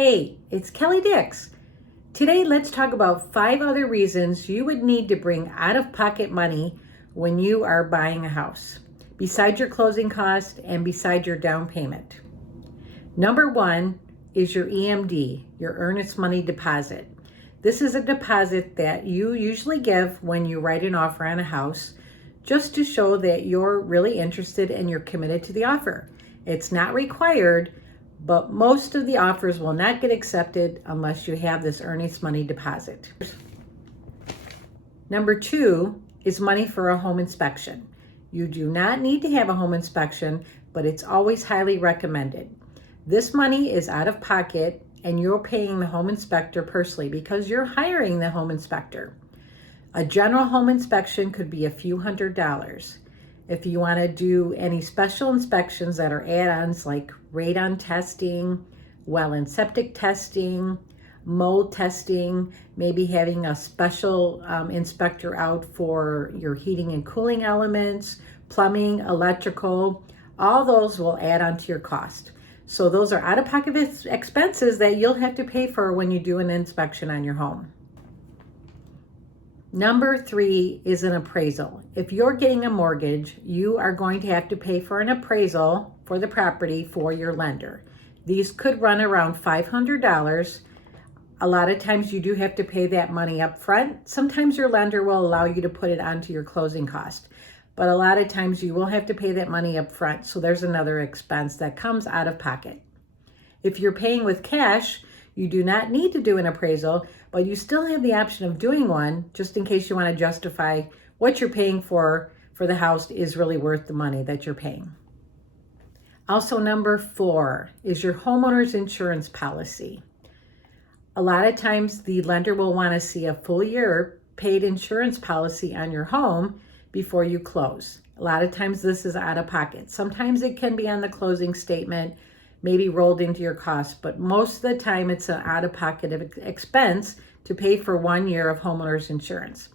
Hey, it's Kelly Dix. Today, let's talk about 5 other reasons you would need to bring out-of-pocket money when you are buying a house, besides your closing cost and besides your down payment. Number 1 is your EMD, your earnest money deposit. This is a deposit that you usually give when you write an offer on a house, just to show that you're really interested and you're committed to the offer. It's not required, but most of the offers will not get accepted unless you have this earnest money deposit. Number 2 is money for a home inspection. You do not need to have a home inspection, but it's always highly recommended. This money is out of pocket and you're paying the home inspector personally because you're hiring the home inspector. A general home inspection could be a few $100s. If you want to do any special inspections that are add-ons like radon testing, well and septic testing, mold testing, maybe having a special inspector out for your heating and cooling elements, plumbing, electrical, all those will add on to your cost. So those are out-of-pocket expenses that you'll have to pay for when you do an inspection on your home. Number 3 is an appraisal. If you're getting a mortgage, you are going to have to pay for an appraisal for the property for your lender. These could run around $500. A lot of times you do have to pay that money up front. Sometimes your lender will allow you to put it onto your closing cost, but a lot of times you will have to pay that money up front. So there's another expense that comes out of pocket. If you're paying with cash, you do not need to do an appraisal, but you still have the option of doing one just in case you want to justify what you're paying for the house is really worth the money that you're paying. Also, number 4 is your homeowner's insurance policy. A lot of times the lender will want to see a full year paid insurance policy on your home before you close. A lot of times this is out of pocket. Sometimes it can be on the closing statement, maybe rolled into your cost, but most of the time it's an out-of-pocket expense to pay for 1 year of homeowner's insurance.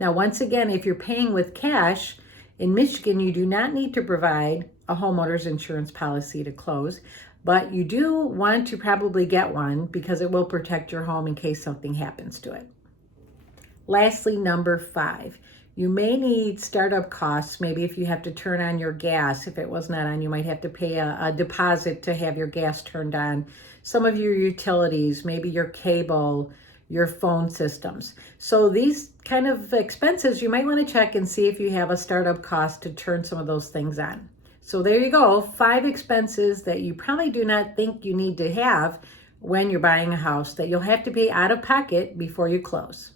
Now, once again, if you're paying with cash, in Michigan, you do not need to provide a homeowner's insurance policy to close, but you do want to probably get one because it will protect your home in case something happens to it. Lastly, number 5. You may need startup costs. Maybe if you have to turn on your gas, if it was not on, you might have to pay a deposit to have your gas turned on. Some of your utilities, maybe your cable, your phone systems. So these kind of expenses, you might want to check and see if you have a startup cost to turn some of those things on. So there you go, 5 expenses that you probably do not think you need to have when you're buying a house that you'll have to pay out of pocket before you close.